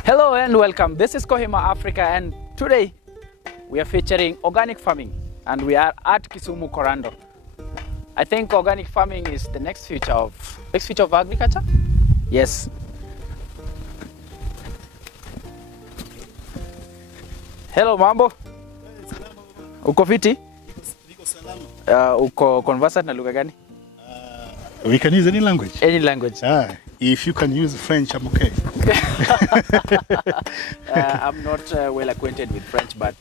Hello and welcome. This is Kohima Africa, and today we are featuring organic farming, and we are at Kisumu Korando. I think organic farming is the next future of agriculture. Yes. Hello, mambo. Uko fiti? Niko salama. Uko conversant na lugha gani? We can use any language. Any language. If you can use French, I'm okay. I'm not well acquainted with French, but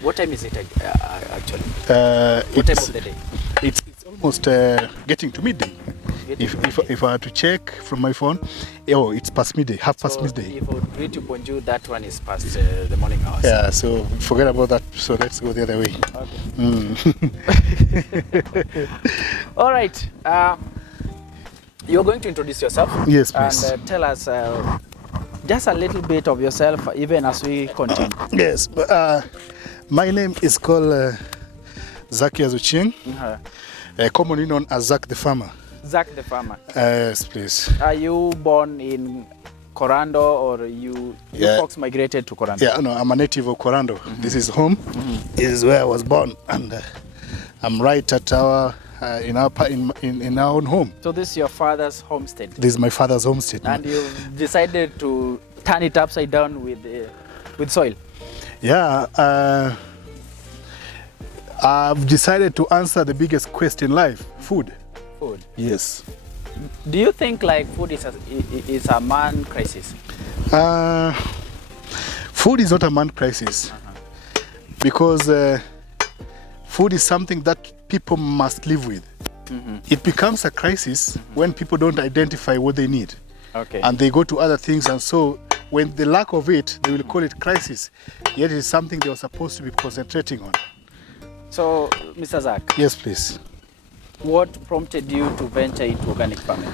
what time is it actually? What time of the day? It's almost getting to midday. If I had to check from my phone, it's past midday, half past midday. If I would agree to bonjour, that one is past the morning hours. Yeah, so forget about that. So let's go the other way. Okay. All right. You're going to introduce yourself. Yes, please. And tell us just a little bit of yourself, even as we continue. Yes, my name is called Zaki Azuching, commonly known as Zak the Farmer. Zak the Farmer. Yes, please. Are you born in Korando, or you folks migrated to Korando? Yeah, no, I'm a native of Korando. This is home. This is where I was born, and I'm right at our in our own home. So this is your father's homestead? This is my father's homestead. And you decided to turn it upside down with soil? Yeah, I've decided to answer the biggest question in life: food. Food. Yes. Do you think like food is a man crisis? Food is not a man crisis, because food is something that people must live with. It becomes a crisis when people don't identify what they need. Okay. And they go to other things, and so when the lack of it, they will call it crisis, yet it is something they were supposed to be concentrating on. So, Mr. Zak. Yes, please. What prompted you to venture into organic farming?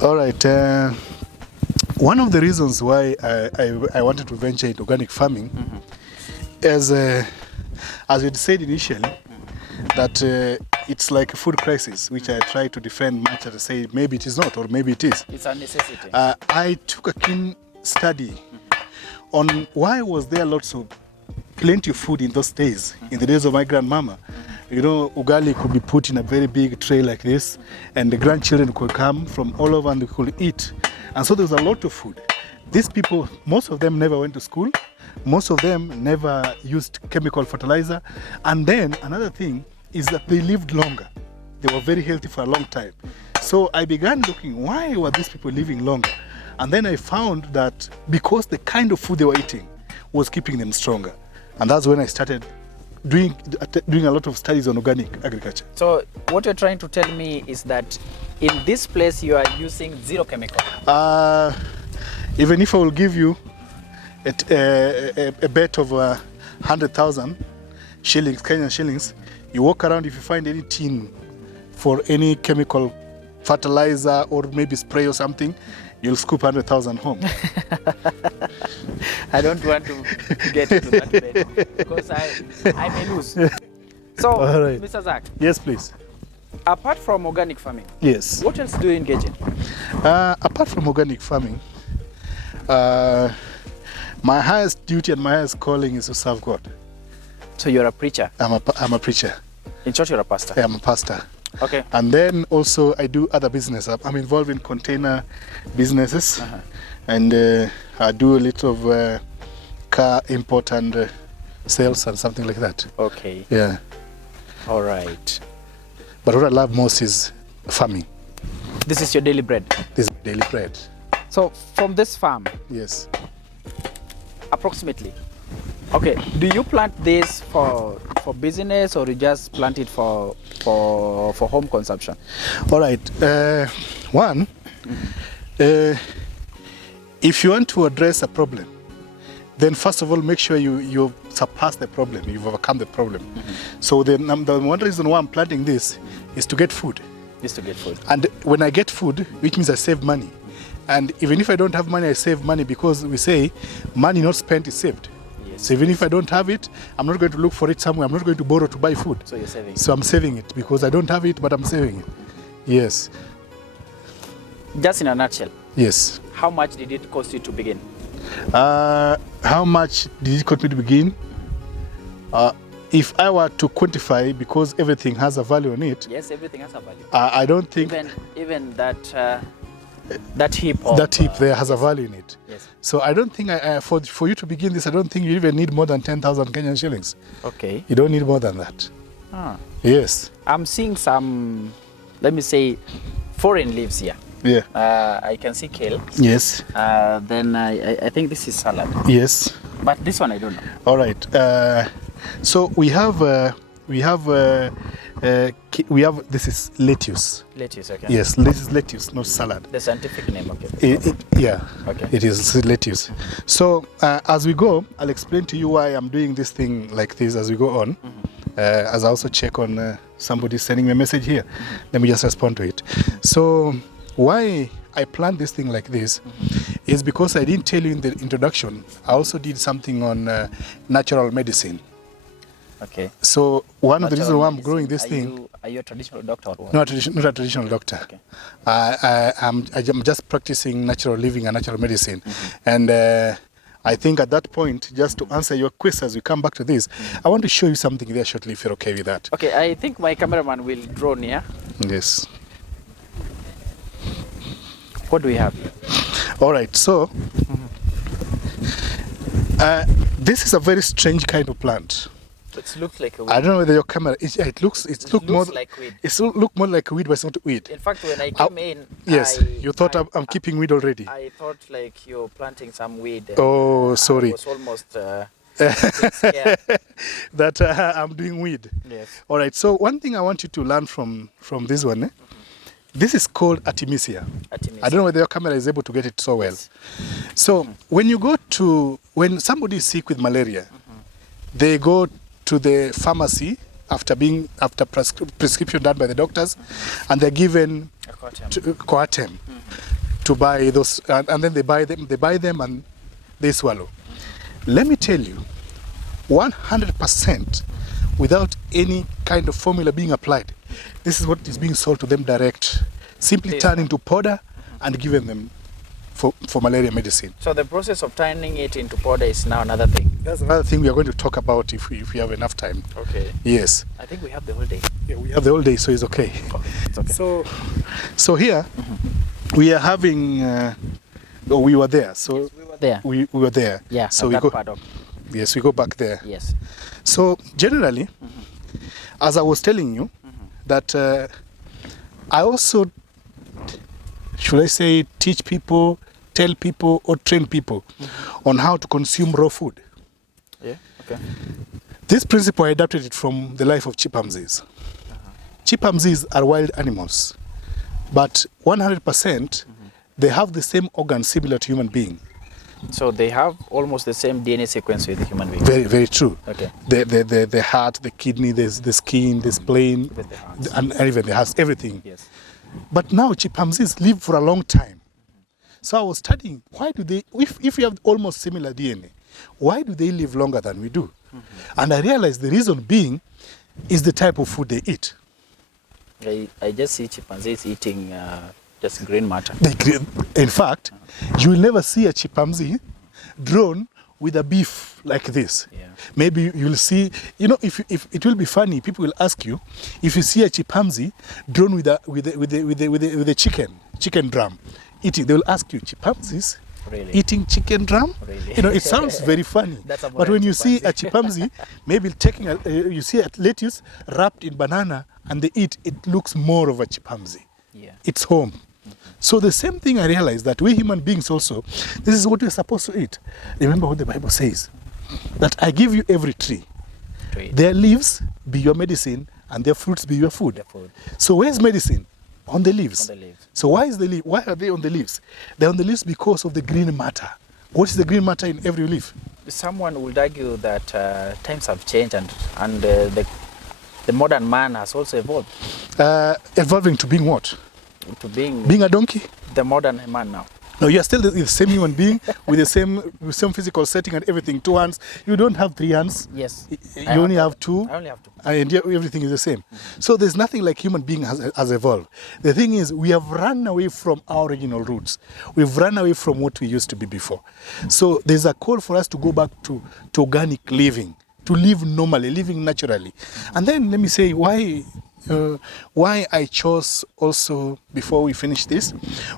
All right. One of the reasons why I wanted to venture into organic farming, as we said initially, that it's like a food crisis, which I try to defend much as I say maybe it is not, or maybe it is. It's a necessity. I took a keen study on why was there lots of plenty of food in those days, in the days of my grandmama. You know, ugali could be put in a very big tray like this, and the grandchildren could come from all over and they could eat. And so there was a lot of food. These people, most of them never went to school. Most of them never used chemical fertilizer. And then another thing is that they lived longer. They were very healthy for a long time. So I began looking, why were these people living longer? And then I found that because the kind of food they were eating was keeping them stronger. And that's when I started doing a lot of studies on organic agriculture. So what you're trying to tell me is that in this place you are using zero chemical? Even if I will give you a bet of 100,000 shillings, Kenyan shillings, you walk around, if you find any tin for any chemical fertilizer or maybe spray or something, you'll scoop 100,000 home. I don't want to get into that bet because I may lose. So, right. Mr. Zak. Yes, please. Apart from organic farming, yes, what else do you engage in? Apart from organic farming, my highest duty and my highest calling is to serve God. So you're a preacher? I'm a preacher. In church, you're a pastor? Yeah, I'm a pastor. Okay. And then also I do other business. I'm involved in container businesses, and I do a little of car import and sales and something like that. Okay. Yeah. All right. But what I love most is farming. This is your daily bread? This is daily bread. So from this farm? Yes. Approximately. Okay. Do you plant this for business, or you just plant it for home consumption? All right. One, if you want to address a problem, then first of all make sure you surpass the problem, you've overcome the problem. So the one reason why I'm planting this is to get food. Is to get food. And when I get food, which means I save money. And even if I don't have money, I save money, because we say money not spent is saved. So even if I don't have it, I'm not going to look for it somewhere. I'm not going to borrow to buy food. So you're saving it. So I'm saving it because I don't have it, but I'm saving it. Yes. Just in a nutshell, Yes. How much did it cost you to begin? How much did it cost me to begin? If I were to quantify, because everything has a value on it. Yes, everything has a value. I don't think even that heap there has a value in it. Yes. So I don't think for you to begin this, I don't think you even need more than 10,000 Kenyan shillings. Okay. You don't need more than that. Ah. Yes. I'm seeing some, let me say, foreign leaves here. Yeah. I can see kale. Yes. Then I think this is salad. Yes. But this one I don't know. All right. So we have this is lettuce. Lettuce, okay. Yes, this is lettuce, not salad. The scientific name, okay. Yeah. Okay. It is lettuce. So as we go, I'll explain to you why I'm doing this thing like this as we go on. As I also check on somebody sending me a message here. Let me just respond to it. So why I planned this thing like this is because I didn't tell you in the introduction. I also did something on natural medicine. Okay. So one of the reasons why I'm medicine, growing this thing. Are you a traditional doctor or what? Not a traditional doctor. Okay. I'm just practicing natural living and natural medicine. And I think at that point, just to answer your question as we come back to this, I want to show you something there shortly if you're okay with that. Okay, I think my cameraman will draw near. Yes. What do we have here? All right, so this is a very strange kind of plant. It looks like a weed. I don't know whether your camera. It looks more like weed. It look more like a weed, but it's not weed. In fact, when I came in, yes, you thought I'm keeping weed already. I thought like you're planting some weed. Oh, sorry. I was almost scared. That I'm doing weed. Yes. All right. So one thing I want you to learn from this one. This is called Artemisia. I don't know whether your camera is able to get it so well. Yes. So when somebody is sick with malaria, they go to the pharmacy after prescription done by the doctors, and they're given Coartem to buy those, and then they buy them and they swallow. Let me tell you, 100% without any kind of formula being applied, this is what is being sold to them direct. Simply turn into powder and given them for malaria medicine. So the process of turning it into powder is now another thing. That's another thing we are going to talk about if we have enough time. Okay. Yes. I think we have the whole day. Yeah, we have the whole day, so it's okay. Okay, it's okay. So here we are having. We were there. So yes, we were there. We were there. Yeah. So we go. Yes, we go back there. Yes. So generally, as I was telling you, that I also, should I say, teach people, tell people, or train people on how to consume raw food. Yeah. Okay. This principle I adapted it from the life of chimpanzees. Chimpanzees are wild animals, but 100% they have the same organs similar to human being. So they have almost the same DNA sequence with the human being. Very, very true. Okay. The heart, the kidney, the skin, the spleen, and even the heart, everything. Yes. But now chimpanzees live for a long time. So I was studying, why do they, if we have almost similar DNA, why do they live longer than we do? And I realized the reason being is the type of food they eat. I just see chimpanzees eating just green matter. In fact, you will never see a chimpanzee drawn with a beef like this. Yeah. Maybe you'll see, if it will be funny, people will ask you, if you see a chimpanzee drawn with a chicken drum, eating, they will ask you, chimpanzees really? Eating chicken drum? Really? It sounds very funny. But when you see a chimpanzee, maybe you see a lettuce wrapped in banana and they eat, it looks more of a chimpanzee. Yeah. It's home. So the same thing I realized that we human beings also, this is what we're supposed to eat. Remember what the Bible says, that I give you every tree. Their leaves be your medicine and their fruits be your food. So where's medicine? On the leaves. On the leaves. So why are they on the leaves? They're on the leaves because of the green matter. What is the green matter in every leaf? Someone would argue that times have changed and the modern man has also evolved. Evolving to being what? To being a donkey? The modern man now. No, you are still the same human being with the same physical setting and everything. 2 hands. You don't have 3 hands. Yes. You only have 2. I only have 2. And everything is the same. So there's nothing like human being has evolved. The thing is, we have run away from our original roots. We've run away from what we used to be before. So there's a call for us to go back to organic living, to live normally, living naturally. And then let me say why I chose also, before we finish this,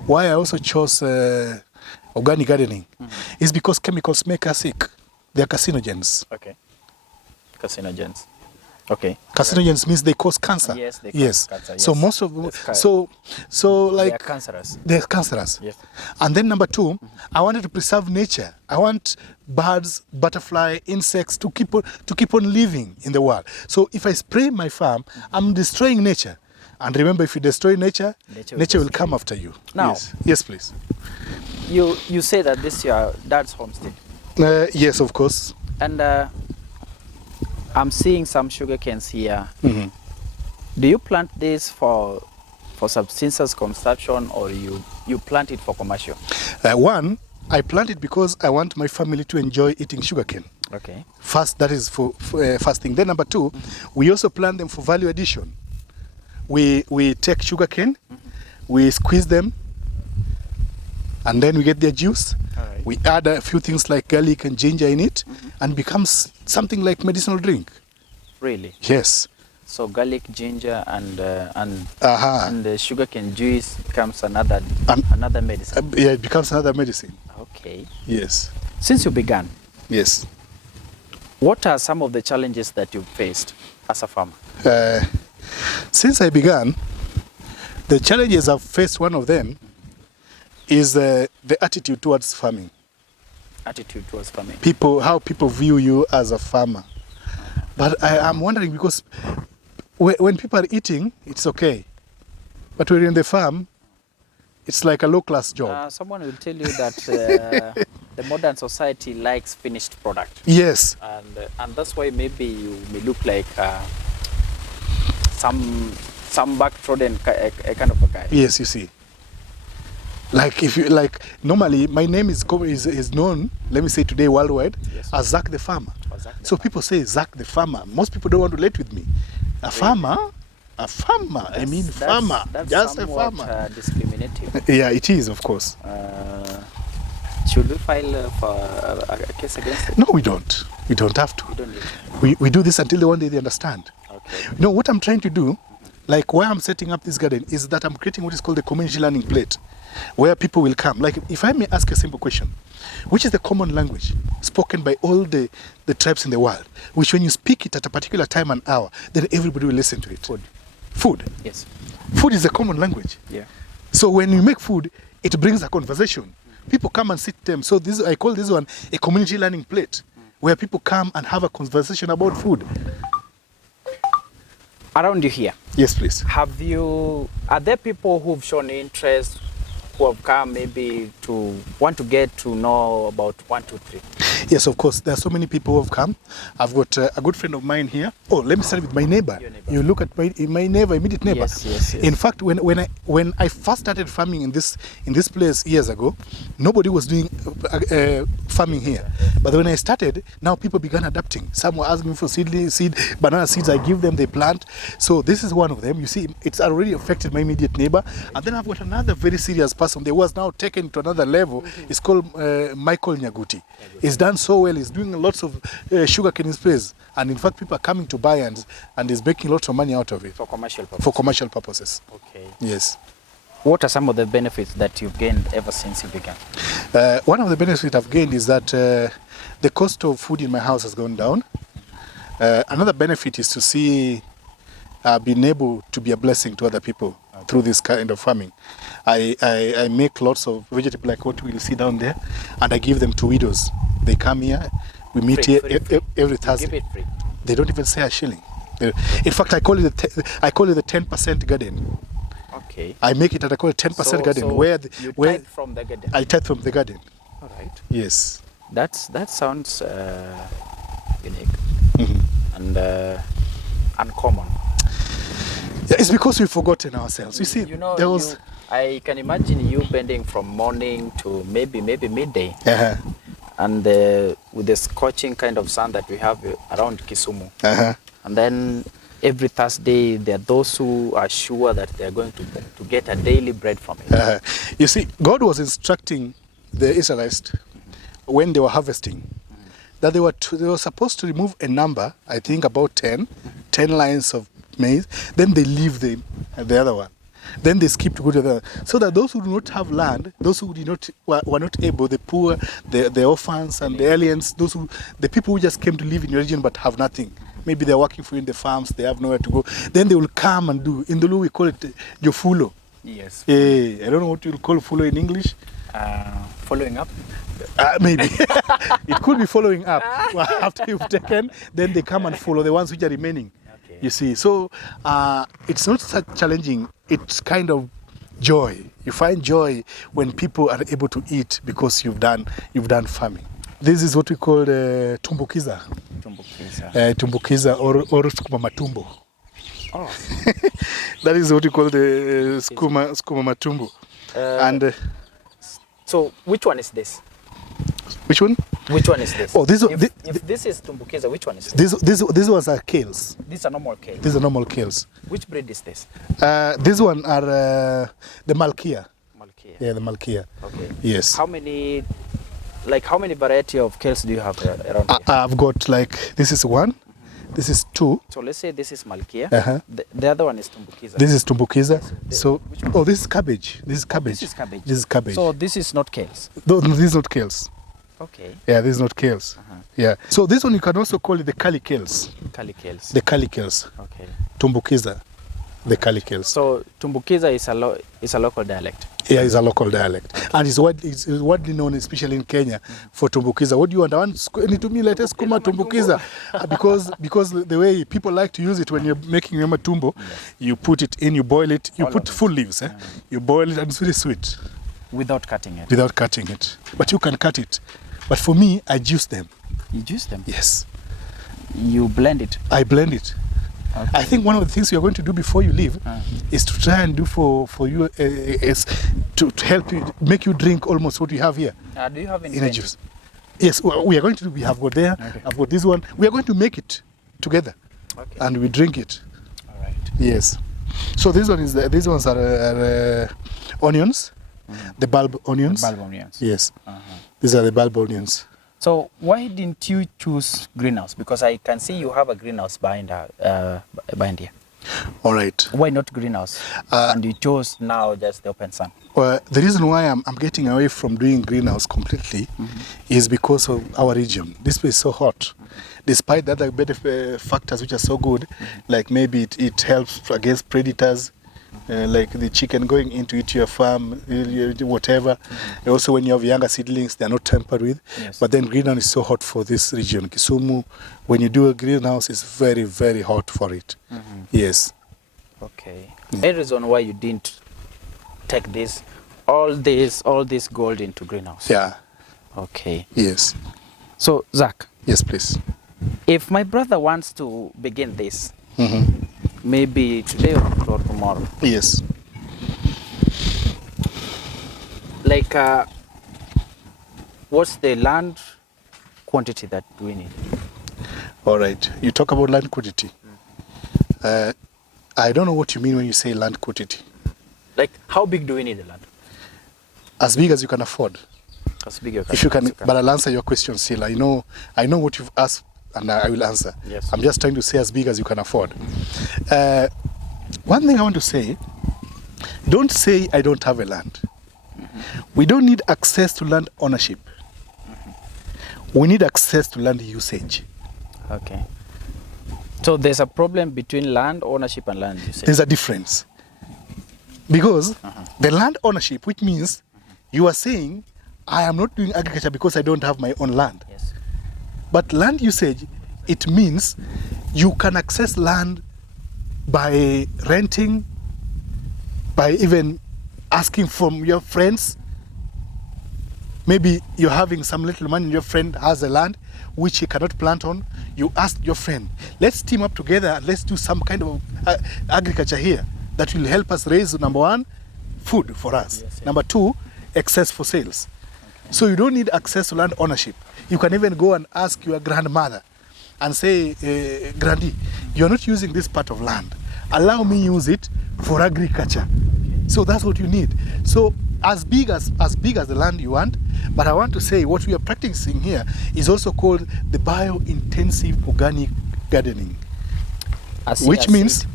why I also chose organic gardening is because chemicals make us sick. They are carcinogens. Okay. Carcinogens. Okay. Carcinogens means they cause cancer. Yes, they cause cancer. Yes. So most of so like they are cancerous. They're cancerous. Yes. And then number 2, I wanted to preserve nature. I want birds, butterfly, insects to keep on living in the world. So if I spray my farm, I'm destroying nature. And remember, if you destroy nature will come after you. Now, yes, please. You say that this is your dad's homestead. Yes, of course. And I'm seeing some sugar canes here. Mm-hmm. Do you plant this for subsistence consumption, or you plant it for commercial? One, I plant it because I want my family to enjoy eating sugarcane. Okay. First, that is for fasting. Then number 2, we also plant them for value addition. We take sugarcane, we squeeze them, and then we get their juice. Right. We add a few things like garlic and ginger in it, and becomes something like medicinal drink. Really? Yes. So garlic, ginger, and the sugarcane juice becomes another medicine. Yeah, it becomes another medicine. Okay. Yes. Since you began, Yes. what are some of the challenges that you've faced as a farmer? Since I began, the challenges I've faced, one of them is the attitude towards farming. Attitude towards farming. How people view you as a farmer. But I'm wondering, because when people are eating, it's okay. But when you're in the farm, it's like a low-class job. Someone will tell you that the modern society likes finished product. Yes. And that's why maybe you may look like some back-trodden kind of a guy. Yes, you see. Like normally my name is known, let me say today worldwide, yes, as Zach the farmer. So people say Zach the farmer. Most people don't want to relate with me. A farmer. I mean farmer. That's just a farmer. Discriminative. Yeah, it is, of course. Should we file for a case against it? No, we don't. We don't have to. We don't need to. We do this until the one day they understand. Okay. You know what I'm trying to do, like why I'm setting up this garden, is that I'm creating what is called the community learning plate, where people will come. Like, if I may ask a simple question, which is the common language spoken by all the tribes in the world, which when you speak it at a particular time and hour, then everybody will listen to it? Food. Yes. Food is a common language. Yeah. So when you make food, it brings a conversation. People come and sit them. So I call this one a community learning plate, where people come and have a conversation about food. Around you here, Yes, please. are there people who've shown interest, who have come maybe to want to get to know about 1, 2, 3? Yes, of course. There are so many people who have come. I've got a good friend of mine here. Oh, let me start with my neighbor. Your neighbor. You look at my immediate neighbor. Yes. In fact, when I first started farming in this place years ago, nobody was doing farming here. But when I started, now people began adapting. Some were asking me for banana seeds. I give them, they plant. So this is one of them. You see, it's already affected my immediate neighbor. And then I've got another very serious person. They was now taken to another level. It's called Michael Nyaguti. He's done so well. He's doing lots of sugarcane in his place. And in fact, people are coming to buy and he's making lots of money out of it. For commercial purposes? For commercial purposes. Okay. Yes. What are some of the benefits that you've gained ever since you began? One of the benefits I've gained is that the cost of food in my house has gone down. Another benefit is to see being able to be a blessing to other people through this kind of farming. I make lots of vegetables like what we'll see down there, and I give them to widows. They come here, we meet Free. every Thursday. You give it free? They don't even say a shilling. In fact, I call it the 10% garden. Okay. I make it, and I call it 10% garden. So where you where tithe from the garden? I tithe from the garden. All right. Yes. That sounds unique Mm-hmm. and uncommon. Yeah, it's because we've forgotten ourselves. You see, You know, there was... I can imagine you bending from morning to maybe midday, Uh-huh. and with the scorching kind of sun that we have around Kisumu. Uh-huh. And then every Thursday, there are those who are sure that they are going to get a daily bread from it. Uh-huh. You see, God was instructing the Israelites when they were harvesting that they were supposed to remove a number, I think about 10 lines of maize, then they leave the other one. Then they skip to go to the other, so that those who do not have land, those who were not able, the poor, the orphans and the aliens, the people who just came to live in your region but have nothing. Maybe they're working for you in the farms, they have nowhere to go. Then they will come and do. In the Lu, we call it jofulo. Yes. I don't know what you'll call fulo in English. Following up? Maybe. It could be following up. Well, after you've taken, then they come and follow the ones which are remaining. Okay. You see, so it's not such challenging. It's kind of joy. You find joy when people are able to eat because you've done farming. This is what we call tumbukiza. Tumbukiza or skuma matumbo. Oh. That is what we call the skuma matumbo. So which one is this? Which one? Which one is this? Oh, if this is tumbukiza, which one is this? These ones are kales. These are normal kales. These are normal kales. Which breed is this? These one are the Malkia. Malkia. Yeah, the Malkia. Okay. Yes. How many variety of kales do you have around here? I've got this is one, this is two. So let's say this is Malkia. Uh-huh. The other one is tumbukiza. This is tumbukiza. Yes. So, this is cabbage. This is cabbage. This is cabbage. This is cabbage. So this is not kales. No, this is not kales. Okay. Yeah, this is not kales. Uh-huh. Yeah. So this one you can also call it the kali kales. Kali kales. The kali kales. Okay. Tumbukiza, the kali kales. So tumbukiza is a local dialect. Yeah, it's a local dialect, and it's widely known, especially in Kenya, for tumbukiza. What do you want? I want to me let us kuma tumbukiza, because the way people like to use it when you're making yama tumbo, you put it in, you boil it, you put full leaves, you boil it, and it's very sweet. Without cutting it. Without cutting it, but you can cut it. But for me, I juice them. You juice them? Yes. You blend it? I blend it. Okay. I think one of the things we are going to do before you leave is to try and do for you is to help you, make you drink almost what you have here. Do you have any in a juice? Yes, we are going to do. We have got there. Okay. I've got this one. We are going to make it together, and we drink it. All right. Yes. So these ones are onions, the bulb onions. The bulb onions. Yes. These are the bulb onions. So why didn't you choose greenhouse? Because I can see you have a greenhouse behind here. All right. Why not greenhouse? And you chose now just the open sun. Well, the reason why I'm getting away from doing greenhouse completely is because of our region. This place is so hot. Despite the other better factors which are so good, like maybe it helps against predators, like the chicken going into your farm, whatever. Also, when you have younger seedlings, they are not tampered with. Yes. But then greenhouse is so hot for this region. Kisumu, when you do a greenhouse, it's very, very hot for it. Yes. Okay. Any reason why you didn't take all this gold into greenhouse? Yeah. Okay. Yes. So, Zach. Yes, please. If my brother wants to begin this, maybe today or tomorrow. Yes. Like, what's the land quantity that we need? All right. You talk about land quantity. I don't know what you mean when you say land quantity. Like, how big do we need the land? As big as you can afford. As big as if you can. But I'll answer your question still. I know what you've asked, and I will answer. Yes. I'm just trying to say as big as you can afford. One thing I want to say, don't say I don't have a land. We don't need access to land ownership. We need access to land usage. Okay. So there's a problem between land ownership and land usage? There's a difference. Because the land ownership, which means you are saying, I am not doing agriculture because I don't have my own land. Yes. But land usage, it means you can access land by renting, by even asking from your friends. Maybe you're having some little money and your friend has a land which he cannot plant on. You ask your friend, let's team up together and let's do some kind of agriculture here that will help us raise, number one, food for us. Yes, yes. Number two, access for sales. Okay. So you don't need access to land ownership. You can even go and ask your grandmother and say, Grandy, you're not using this part of land. Allow me use it for agriculture. Okay. So that's what you need. So as big as the land you want, but I want to say what we are practicing here is also called the bio-intensive organic gardening, which means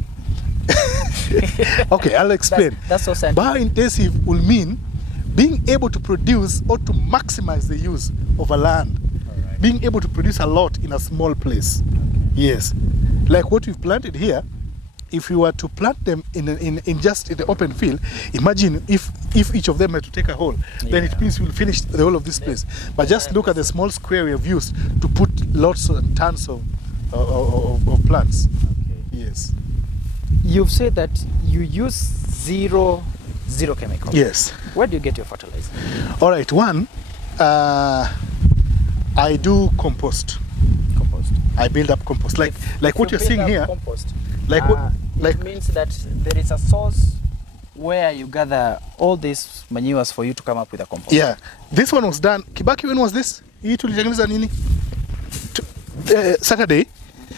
okay, I'll explain. That's so simple. Bio-intensive will mean being able to produce or to maximize the use of a land. Right. Being able to produce a lot in a small place. Okay. Yes. Like what we've planted here, if you were to plant them in just in the open field, imagine if each of them had to take a hole, then it means we'll finish the whole of this place. But just look at the small square we have used to put lots and tons of plants. Okay. Yes. You've said that you use zero chemical. Yes. Where do you get your fertilizer? All right. One, I do compost. Compost. I build up compost. Like what you're seeing here. Compost. Like what? Like it means that there is a source where you gather all these manures for you to come up with a compost. Yeah. This one was done. Kibaki, when was this? Hii tulitengeneza nini? Saturday.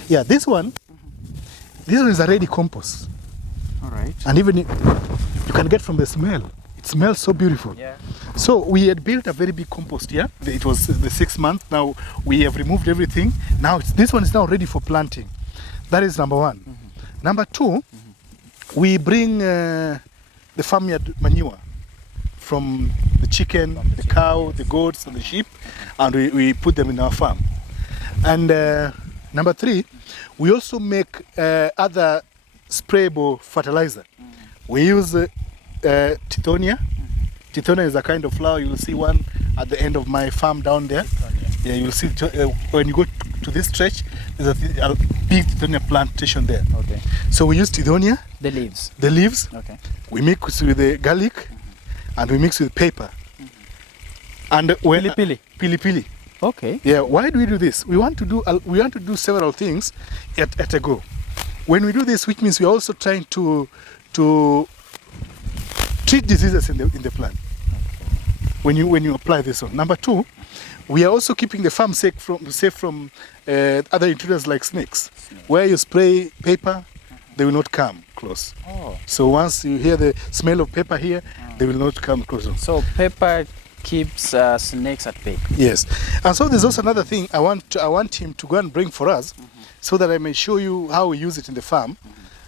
Yeah. This one is already compost. All right. And even you can get from the smell. It smells so beautiful. Yeah. So we had built a very big compost here. It was the 6th month. Now we have removed everything. Now this one is now ready for planting. That is number one. Mm-hmm. Number two, we bring the farmyard manure from the chicken, the cow, the goats, and the sheep, and we put them in our farm. And number three, we also make other sprayable fertilizer. We use tithonia. Tithonia is a kind of flower. You will see one at the end of my farm down there. Yeah, you will see when you go to this stretch, there's a big tithonia plantation there. Okay. So we use tithonia. The leaves. The leaves. Okay. We mix with the garlic, and we mix with pepper. And when pili. Okay. Yeah. Why do we do this? We want to do several things at a go. When we do this, which means we are also trying to treat diseases in the plant. When you apply this one. Number two, we are also keeping the farm safe from other intruders like snakes. Where you spray paper, they will not come close. Oh. So once you hear the smell of pepper here, they will not come close. So pepper keeps snakes at bay. Yes. And so there's also another thing I want him to go and bring for us, so that I may show you how we use it in the farm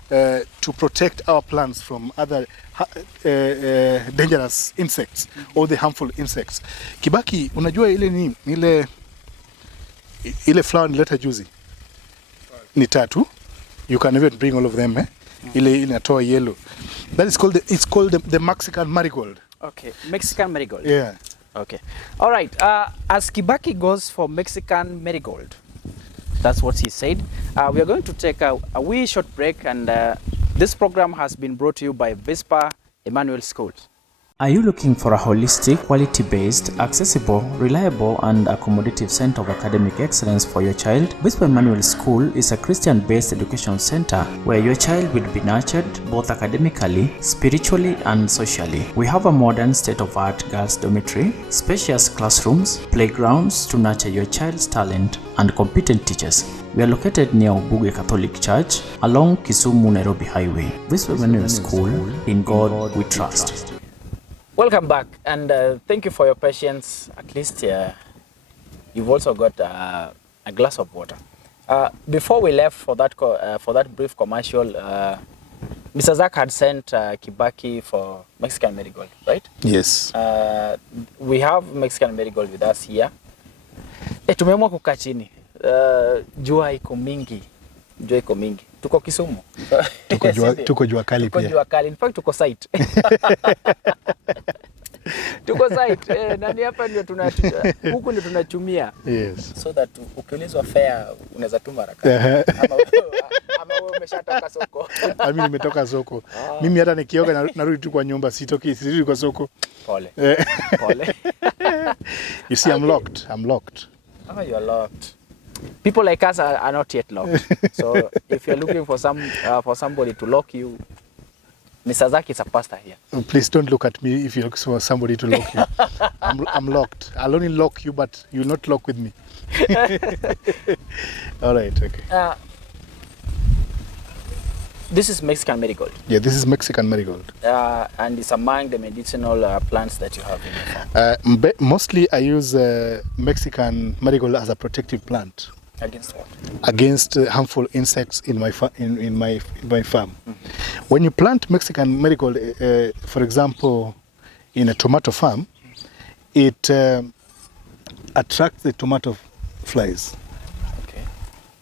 to protect our plants from other dangerous insects or the harmful insects. Kibaki, unajua ile flower nileta juzi ni tatu. You can even bring all of them. Ile inatoa yellow. That is called the Mexican marigold. Okay, Mexican marigold. Yeah. Okay. All right. As Kibaki goes for Mexican marigold, that's what he said. We are going to take a wee short break, and this program has been brought to you by Vespa Emmanuel Schools. Are you looking for a holistic, quality-based, accessible, reliable, and accommodative center of academic excellence for your child? Vespa Emmanuel School is a Christian-based education center where your child will be nurtured both academically, spiritually, and socially. We have a modern state-of-art girls' dormitory, spacious classrooms, playgrounds to nurture your child's talent, and competent teachers. We are located near Obuge Catholic Church along Kisumu-Nairobi Highway. Vespa Emmanuel School, in God we trust. Welcome back, and thank you for your patience. At least you've also got a glass of water. Before we left for that brief commercial, Mr. Zach had sent Kibaki for Mexican marigold, right? Yes. We have Mexican marigold with us here. Tumeamua kukaa chini. Jua iko mingi. Tuko Kisumu. Tuko jua kali pia. Tuko jua kali. In fact, tuko site. Tuko site nani hapa ndio huku ndio tunachumia. Yes. So that ukiulizwa fare unaweza tuma haraka. Ama wewe umeshatoka soko. Mimi nimetoka soko. Mimi hata nikioga narudi tu kwa nyumba, sirudi kwa soko. Pole. Pole. You see, I'm locked. Oh, you're locked. People like us are not yet locked. So if you're looking for somebody to lock you, Mr. Zaki is a pastor here. Please don't look at me if you look for somebody to lock you. I'm locked. I'll only lock you, but you'll not lock with me. All right, okay. This is Mexican marigold. Yeah, this is Mexican marigold. And it's among the medicinal plants that you have in your farm. Mostly I use Mexican marigold as a protective plant. Against what? Against harmful insects in my farm. Mm-hmm. When you plant Mexican marigold, for example, in a tomato farm, it attracts the tomato flies. Okay.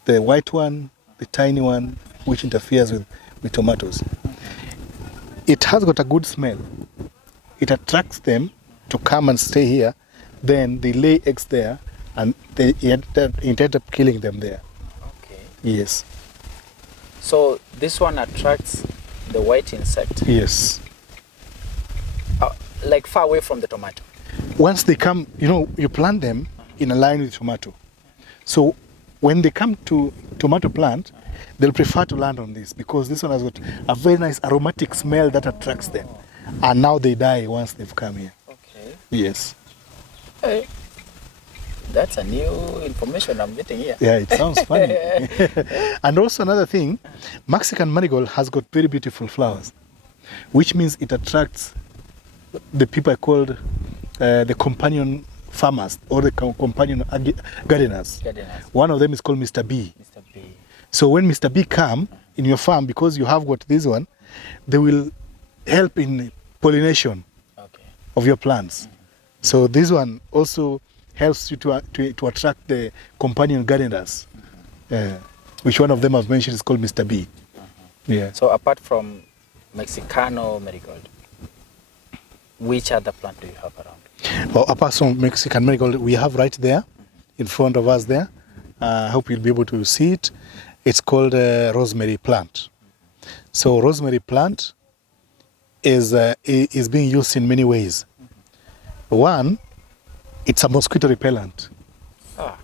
The white one, the tiny one, which interferes with tomatoes. It has got a good smell. It attracts them to come and stay here. Then they lay eggs there, and they end up killing them there. Okay. Yes. So this one attracts the white insect. Yes. Like far away from the tomato. Once they come, you plant them in a line with tomato. So when they come to tomato plant, they'll prefer to land on this because this one has got a very nice aromatic smell that attracts them. And now they die once they've come here. Okay. Yes. Hey. That's a new information I'm getting here. Yeah, it sounds funny. And also another thing, Mexican marigold has got very beautiful flowers, which means it attracts the people I called the companion farmers or the companion gardeners. One of them is called Mr. B. Mr. B. So when Mr. B come in your farm, because you have got this one, they will help in pollination of your plants. Mm-hmm. So this one also helps you to attract the companion gardeners, which one of them I've mentioned is called Mr. B. Mm-hmm. Yeah. So apart from Mexicano marigold, which other plant do you have around? Well, apart from Mexican marigold, we have right there in front of us there. I hope you'll be able to see it. It's called a rosemary plant. So rosemary plant is being used in many ways. One, it's a mosquito repellent. Ah.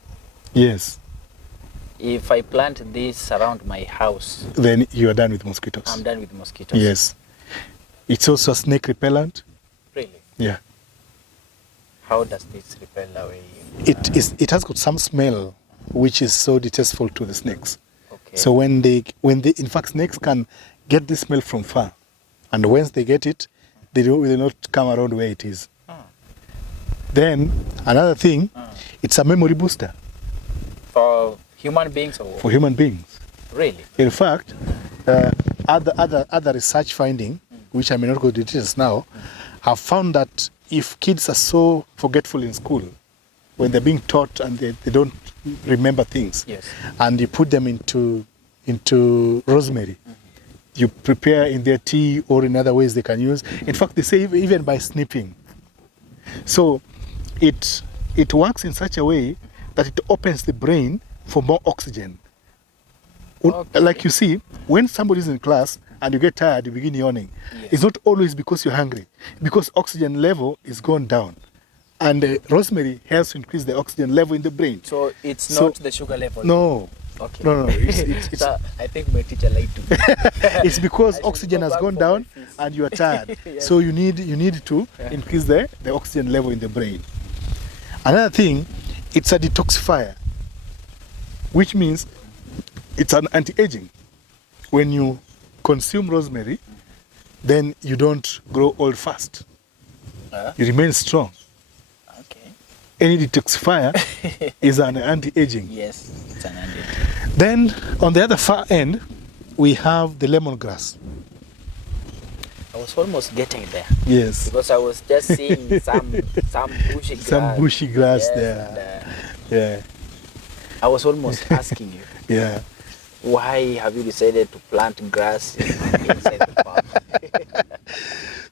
Yes. If I plant this around my house, then you are done with mosquitoes. I'm done with mosquitoes. Yes. It's also a snake repellent. Really? Yeah. How does this repel away? It has got some smell which is so distasteful to the snakes. Okay. So when they in fact snakes can get this smell from far, and once they get it, they will not come around where it is. Then another thing, it's a memory booster. For human beings or? For human beings. Really? In fact, other research finding, which I may not go into details now, have found that if kids are so forgetful in school, when they're being taught and they don't remember things, yes, and you put them into rosemary, you prepare in their tea or in other ways they can use. In fact, they say even by snipping. So it works in such a way that it opens the brain for more oxygen. Okay. Like you see, when somebody's in class and you get tired, you begin yawning. Yes. It's not always because you're hungry, because oxygen level is gone down. And rosemary helps to increase the oxygen level in the brain. So it's not the sugar level? No. Okay. No. It's so I think my teacher lied to me. It's because oxygen has gone down and you are tired. Yes. So you need to increase the oxygen level in the brain. Another thing, it's a detoxifier, which means it's an anti-aging. When you consume rosemary, then you don't grow old fast. You remain strong. Okay. Any detoxifier is an anti-aging. Yes, it's an anti-aging. Then on the other far end, we have the lemongrass. I was almost getting there. Yes. Because I was just seeing some bushy grass. Some bushy grass, yes, there. Yeah. I was almost asking you. Yeah. Why have you decided to plant grass inside the farm?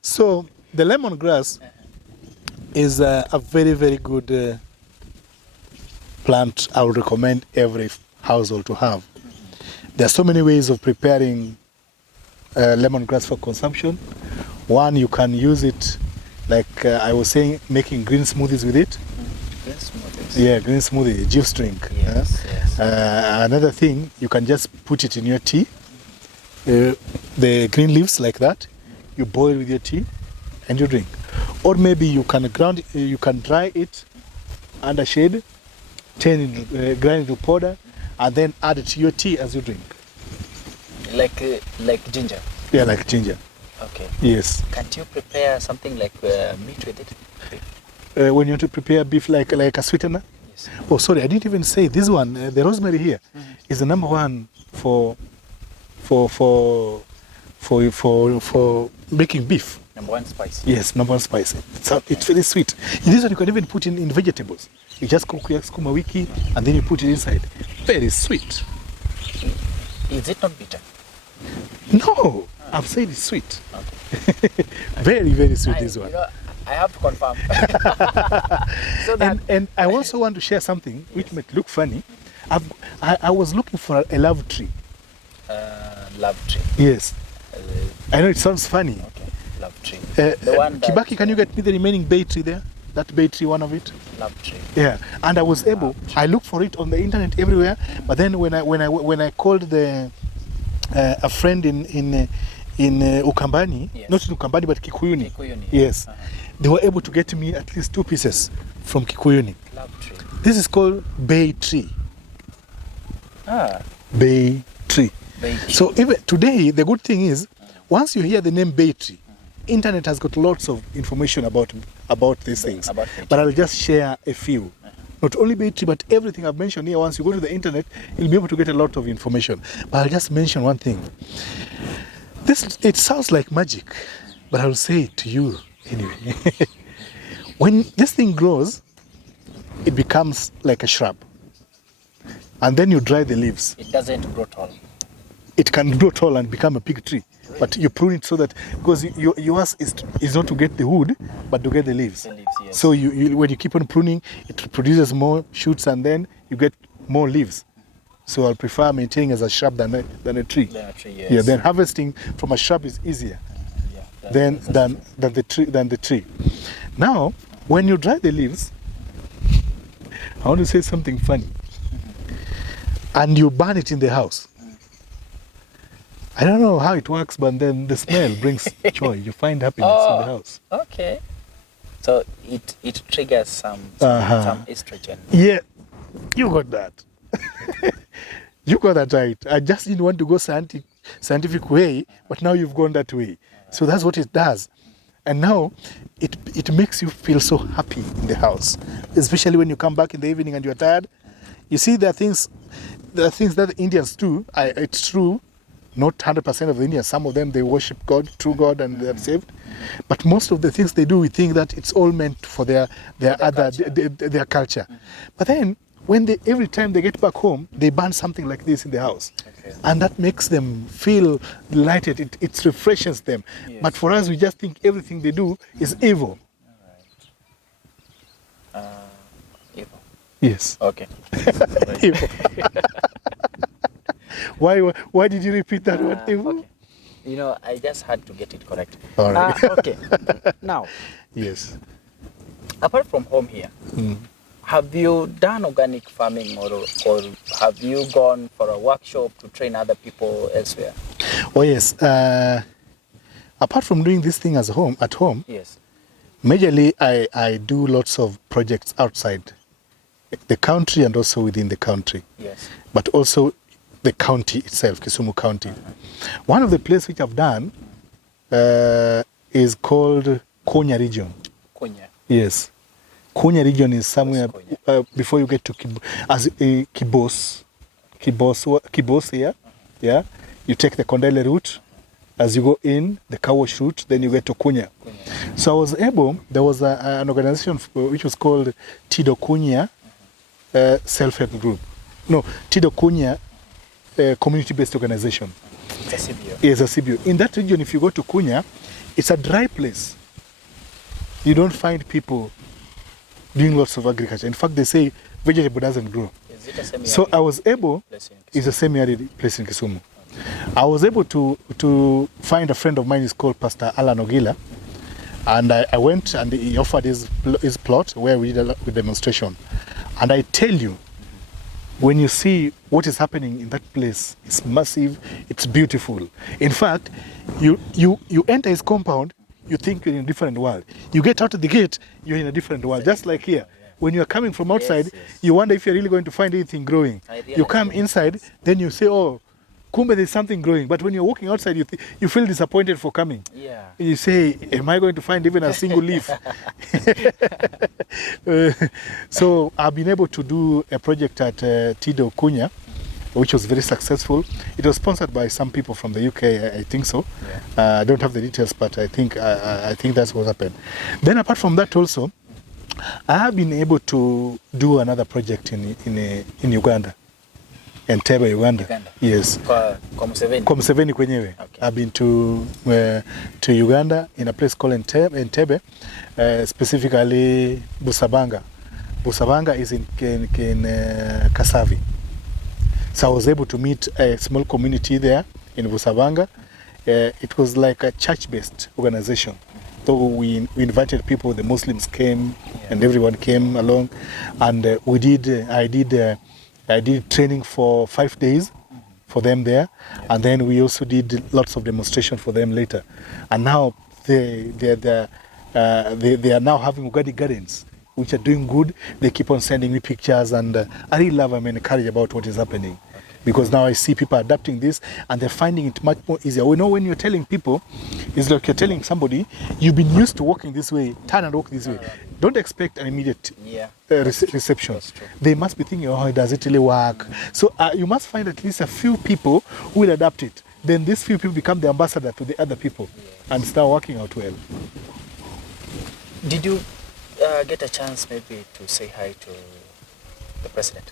So the lemongrass is a very, very good plant I would recommend every household to have. There are so many ways of preparing lemongrass for consumption. One, you can use it, like I was saying, making green smoothies with it. Green smoothies. Yeah, green smoothie, juice drink. Yes, yes. Another thing, you can just put it in your tea. The green leaves like that, you boil with your tea and you drink. Or maybe you can dry it under shade, grind it into powder, and then add it to your tea as you drink. Like ginger. Yeah, like ginger. Okay. Yes. Can't you prepare something like meat with it? When you want to prepare beef like a sweetener? Yes. Oh, sorry, I didn't even say this one. The rosemary here is the number one for making beef. Number one spice. Yes, number one spice. It's very sweet. This one you can even put in vegetables. You just cook your skuma wiki and then you put it inside. Very sweet. Is it not bitter? No, I've said it's sweet. Okay. Very, very sweet, this one. You know, I have to confirm. So that and I also want to share something which might look funny. I was looking for a love tree. Love tree. Yes. I know it sounds funny. Okay. Love tree. The one Kibaki, can you get me the remaining bay tree there? That bay tree, one of it. Love tree. Yeah, and I was able. I looked for it on the internet everywhere, but then when I called a friend in Ukambani, yes. Not in Ukambani but Kikuyuni. Kikuyuni. Yes, they were able to get me at least 2 pieces from Kikuyuni. Love tree. This is called bay tree. Bay tree. Bay tree. So even today, the good thing is, once you hear the name bay tree, internet has got lots of information about these things. But I'll just share a few. Not only bay tree, but everything I've mentioned here. Once you go to the internet, you'll be able to get a lot of information. But I'll just mention one thing. It sounds like magic, but I'll say it to you anyway. When this thing grows, it becomes like a shrub. And then you dry the leaves. It doesn't grow tall. It can grow tall and become a big tree. But you prune it so that, because yours is not to get the wood, but to get the leaves. The leaves, yes. So when you keep on pruning, it produces more shoots and then you get more leaves. So I'll prefer maintaining as a shrub than a tree. Than a tree, yes. Yeah, then harvesting from a shrub is easier than the tree. Now, when you dry the leaves, I want to say something funny. And you burn it in the house. I don't know how it works, but then the smell brings joy. You find happiness in the house. Okay. So it triggers some estrogen. Yeah, you got that. You got that right. I just didn't want to go scientific way, but now you've gone that way. So that's what it does. And now it makes you feel so happy in the house, especially when you come back in the evening and you're tired. You see, there are things that the Indians do. It's true. Not 100% of the Indians. Some of them, they worship God, true God, and they're saved. But most of the things they do, we think that it's all meant for their culture. But then, every time they get back home, they burn something like this in the house. Okay. And that makes them feel delighted. It refreshes them. Yes. But for us, we just think everything they do is evil. All right. Evil. Yes. Okay. Evil. Why did you repeat that word, evil? Okay. You know, I just had to get it correct. All right. Okay. Now. Yes. Apart from home here, have you done organic farming or have you gone for a workshop to train other people elsewhere? Oh yes. Apart from doing this thing at home, yes. Majorly I do lots of projects outside the country and also within the country. Yes. But also the county itself, Kisumu County. One of the places which I've done is called Konya region. Konya. Yes. Konya region is somewhere before you get to Kibos here. Yeah. You take the Kondele route. As you go in, the car wash route, then you get to Konya. So I was able, there was an organization which was called Tido Konya Self-Help Group. No, Tido Konya community-based organization. It's a CBO. Yes, a CBO. In that region, if you go to Konya, it's a dry place. you don't find people doing lots of agriculture. In fact, they say vegetable doesn't grow. Is it a semi-arid So I was able, place in Kisumu? it's a semi-arid place in Kisumu. I was able to find a friend of mine, is called Pastor Alan Ogila, and I went and he offered his plot where we did a demonstration. And I tell you, when you see what is happening in that place, it's massive, it's beautiful. In fact, you enter his compound, you think you're in a different world. You get out of the gate, you're in a different world, just like here. When you're coming from outside, you wonder if you're really going to find anything growing. You come inside, then you say, oh, kumbe, there's something growing. But when you're walking outside, you feel disappointed for coming. Yeah. You say, am I going to find even a single leaf? So I've been able to do a project at Tido Kunya, which was very successful. It was sponsored by some people from the UK, I think so. Yeah. I don't have the details, but I think that's what happened. Then apart from that also, I have been able to do another project in Uganda. Entebbe, Uganda. Yes. Kwa Museveni? Kwa Museveni kwenyewe. Okay. I've been to Uganda in a place called Entebbe, specifically Busabanga. Busabanga is in Kasavi. So I was able to meet a small community there in Busabanga. It was like a church-based organization. So we invited people, the Muslims came, and everyone came along, and I did training for 5 days for them there, and then we also did lots of demonstration for them later. And now they are now having organic gardens, which are doing good. They keep on sending me pictures, and I really love and encouraged about what is happening. Because now I see people adapting this and they're finding it much more easier. We know when you're telling people, it's like you're telling somebody, you've been used to walking this way, turn and walk this way. Don't expect an immediate reception. They must be thinking, oh, does it really work? So you must find at least a few people who will adapt it. Then these few people become the ambassador to the other people and start working out well. Did you get a chance maybe to say hi to the president?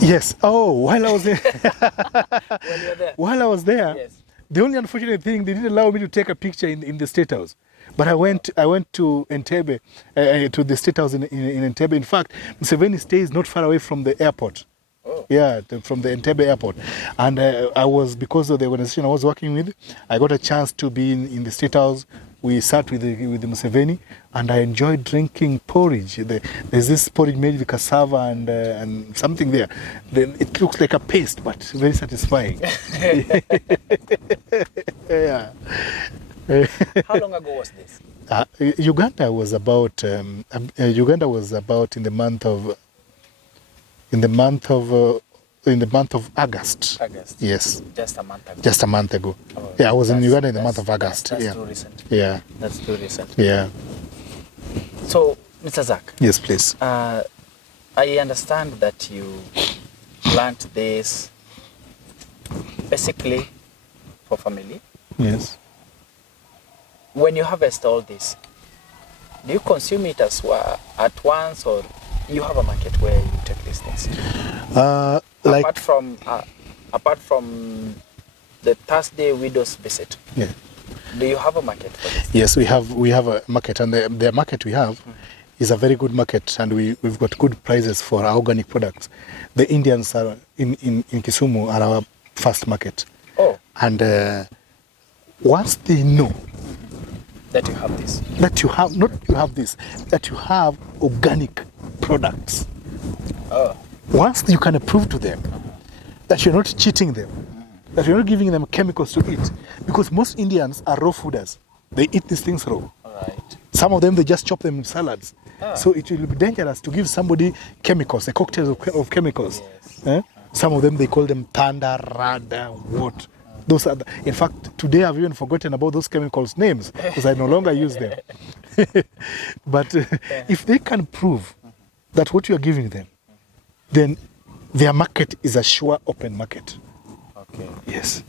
Yes. Oh, while I was there. When you were there? While I was there, yes. The only unfortunate thing, they didn't allow me to take a picture in the State House. But I went to Entebbe, to the State House in Entebbe. In fact, Museveni stays not far away from the airport. Oh. Yeah, from the Entebbe airport. And I was, because of the organization I was working with, I got a chance to be in the State House. We sat with the Museveni, and I enjoyed drinking porridge. There's this porridge made with cassava and something there. It looks like a paste, but very satisfying. Yeah. How long ago was this? Uganda was about in the month of August. August. Yes. Just a month ago. Just a month ago. Oh, yeah, I was in Uganda in the month of August. That's too recent. Yeah. That's too recent. Yeah. So, Mr. Zach. Yes, please. I understand that you plant this basically for family. Yes. When you harvest all this, do you consume it at once, or you have a market where you take these things? Apart from the Thursday widow's visit, yeah. Do you have a market for this? Yes, we have a market, and the market we have is a very good market, and we've got good prices for our organic products. The Indians are in Kisumu are our first market. Oh. And once they know that you have this, that you have organic products. Oh. Once you can prove to them that you're not cheating them, that you're not giving them chemicals to eat, because most Indians are raw fooders. They eat these things raw. Right. Some of them, they just chop them in salads. So it will be dangerous to give somebody chemicals, a cocktail of chemicals. Yes. Some of them, they call them Tanda, Rada, what? Those are in fact, today I've even forgotten about those chemicals' names because I no longer use them. But if they can prove that what you are giving them, then their market is a sure open market. Okay. Yes.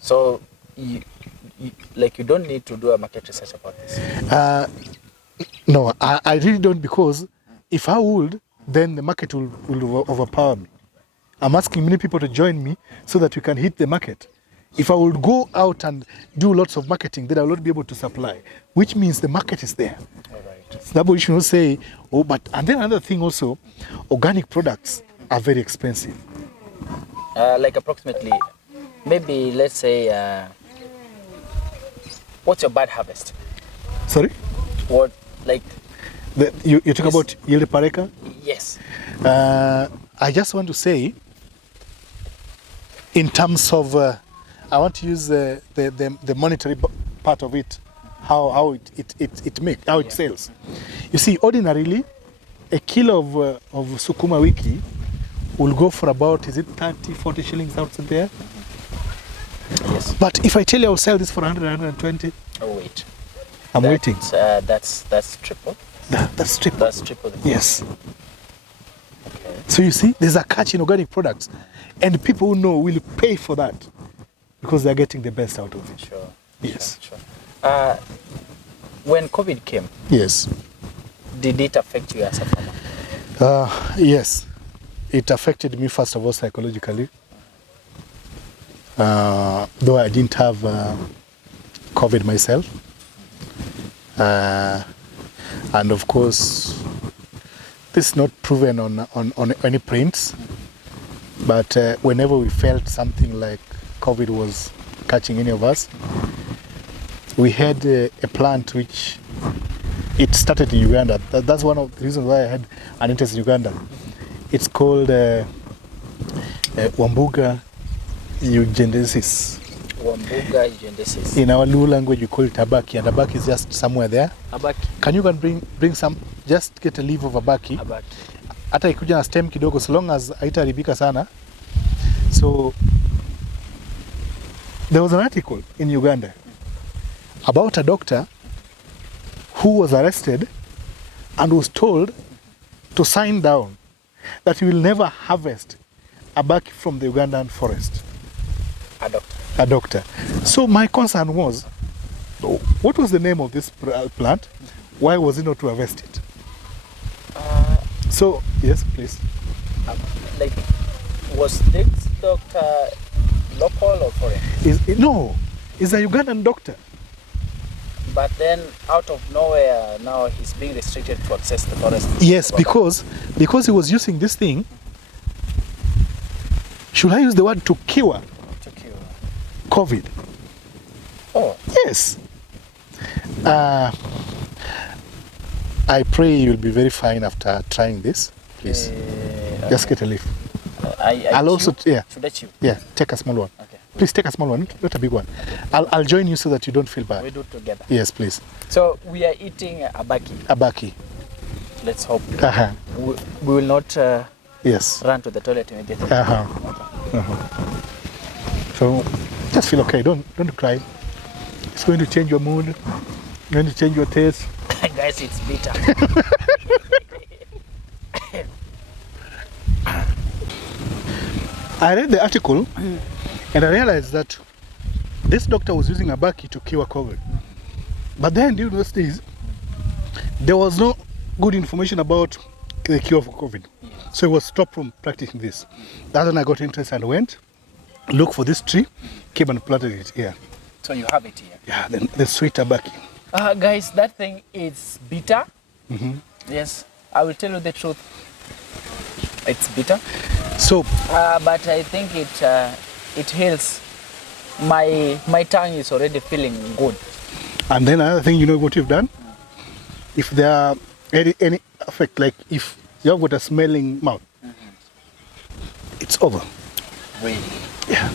So, you don't need to do a market research about this? No, I really don't, because if I would, then the market will overpower me. I'm asking many people to join me so that we can hit the market. If I would go out and do lots of marketing, then I will not be able to supply, which means the market is there. All right. So that way you should not say, oh, but, and then another thing also, organic products are very expensive. Like approximately, maybe let's say, what's your bad harvest? Sorry? What, like? You talk about yield per acre? Yes. I just want to say, in terms of, I want to use the monetary part of it, how it sells. You see, ordinarily, a kilo of sukuma wiki will go for about, is it 30, 40 shillings out there? Yes. But if I tell you I'll sell this for 100, 120, Oh wait. I'm waiting. That's triple. That's triple. That's triple. Yes. Okay. So you see, there's a catch in organic products, and people who know will pay for that because they're getting the best out of it. Sure. Yes. Sure. When COVID came, Yes. did it affect you as a farmer? Yes. It affected me, first of all, psychologically. Though I didn't have COVID myself. And of course, this is not proven on any prints, but whenever we felt something like COVID was catching any of us, we had a plant which it started in Uganda. That's one of the reasons why I had an interest in Uganda. It's called Wambuga eugenesis. Wambuga eugenesis. In our Luo language, we call it a bakkie, and a bakkie is just somewhere there. A bakkie. Can you bring some? Just get a leaf of a bakkie. A bakkie. Hata ikuja na stem kidogo, so long as haitaharibika sana. So there was an article in Uganda about a doctor who was arrested and was told to sign down that he will never harvest a bakkie from the Ugandan forest. A doctor. A doctor. So my concern was, what was the name of this plant? Why was he not to harvest it? So, yes, please. Like, was this doctor local or foreign? No, he's a Ugandan doctor. But then, out of nowhere, now he's being restricted to access the forest. Yes, because he was using this thing. Should I use the word to cure? To cure COVID. Oh. Yes. I pray you'll be very fine after trying this. Please. Just get a leaf. I'll also, yeah. Should I chew? Yeah, take a small one. Okay. Please take a small one, not a big one. I'll join you so that you don't feel bad. We do it together. Yes, please. So we are eating a bakkie. A bakkie. Let's hope Uh-huh. we will not Yes. run to the toilet immediately. Uh-huh. So just feel okay. Don't cry. It's going to change your mood. It's going to change your taste. Guys, it's bitter. I read the article and I realized that this doctor was using a bakkie to cure COVID. But then during those days, there was no good information about the cure for COVID. So he was stopped from practicing this. That's when I got interested and went, look for this tree, came and planted it here. So you have it here. Yeah, the sweeter bakkie. Guys, that thing is bitter. Yes, I will tell you the truth. It's bitter. So, but I think it heals. My tongue is already feeling good. and then another thing, you know what you've done? If there are any effect, like if you have got a smelling mouth, it's over. Really? Yeah.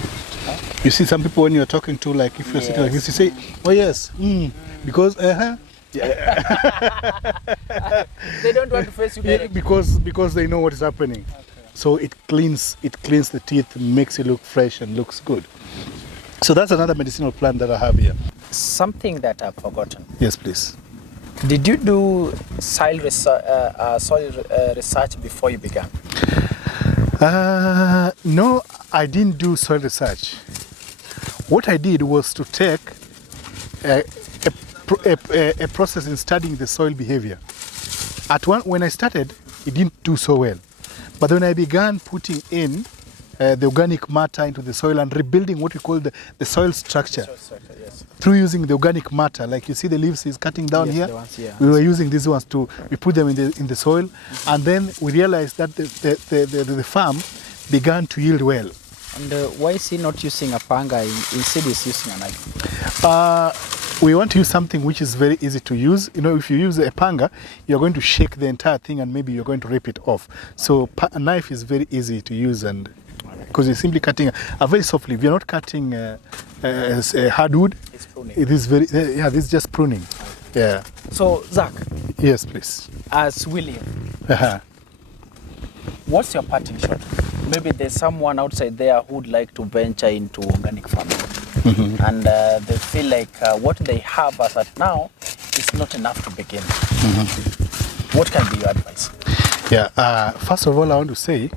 You see some people when you're talking to, like if you're sitting like this, you say, oh yes, because yeah. They don't want to face you directly. because they know what is happening. Okay. So it cleans the teeth, makes it look fresh and looks good. So that's another medicinal plant that I have here. Something that I've forgotten. Yes, please. Did you do soil research before you began? No, I didn't do soil research. What I did was to take a process in studying the soil behavior. When I started, it didn't do so well. But when I began putting in the organic matter into the soil and rebuilding what we call the soil structure. Yes. Through using the organic matter, like you see the leaves is cutting down Yes, here. the ones here. We were using these ones we put them in the soil, and then we realized that the farm began to yield well. And why is he not using a panga instead he's using a knife? We want to use something which is very easy to use. You know, if you use a panga, you're going to shake the entire thing and maybe you're going to rip it off. So a knife is very easy to use, and because you're simply cutting a very soft leaf. You're not cutting a hardwood. It's pruning. It is very, this is just pruning. Yeah. So, Zach. Yes, please. As William, what's your parting shot? Maybe there's someone outside there who would like to venture into organic farming. And they feel like what they have as at now is not enough to begin. What can be your advice? Yeah, first of all, I want to say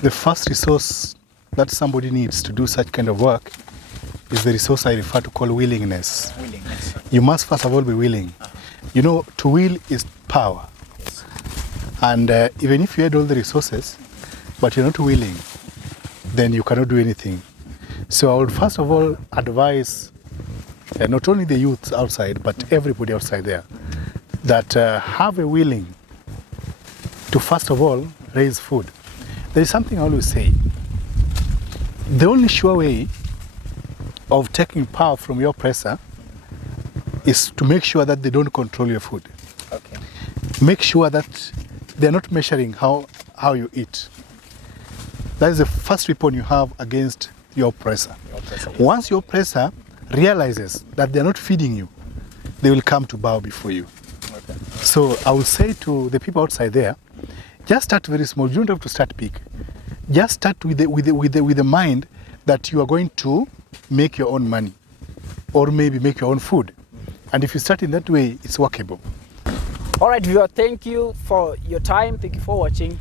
the first resource that somebody needs to do such kind of work is the resource I refer to called willingness. Willingness. You must first of all be willing. You know, to will is power. Yes. And even if you had all the resources, but you're not willing, then you cannot do anything. So I would first of all advise not only the youth outside, but everybody outside there, that have a willing to first of all raise food. There is something I always say. The only sure way of taking power from your oppressor is to make sure that they don't control your food. Okay. Make sure that they're not measuring how you eat. That is the first weapon you have against your oppressor. Once your oppressor realizes that they're not feeding you, they will come to bow before you. Okay. So I will say to the people outside there, just start very small. You don't have to start big. Just start with the mind that you are going to make your own money, or maybe make your own food. And if you start in that way, it's workable. All right, viewer, thank you for your time. Thank you for watching.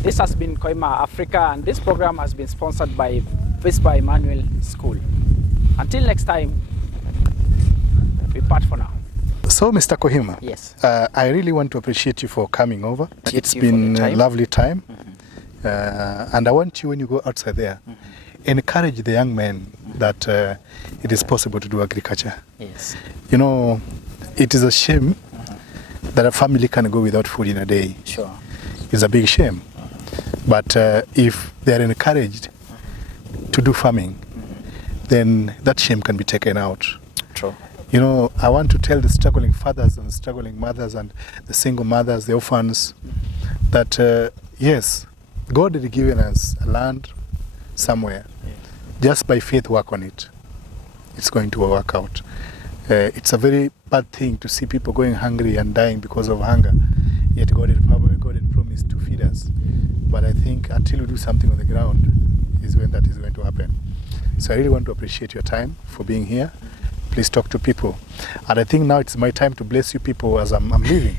This has been Kohima Africa, and this program has been sponsored by Vespa Emmanuel School. Until next time, we part for now. So, Mr. Kohima, yes, I really want to appreciate you for coming over. It's you been a lovely time. And I want you, when you go outside there, encourage the young men that it is possible to do agriculture. Yes. You know, it is a shame that a family can go without food in a day. Sure. It's a big shame. But if they are encouraged to do farming, then that shame can be taken out. True. You know, I want to tell the struggling fathers and struggling mothers and the single mothers, the orphans, that yes, God had given us a land somewhere. Just by faith, work on it. It's going to work out. It's a very bad thing to see people going hungry and dying because of hunger. Yet God had promised to feed us. But I think until we do something on the ground is when that is going to happen. So I really want to appreciate your time for being here. Please talk to people. And I think now it's my time to bless you people as I'm leaving.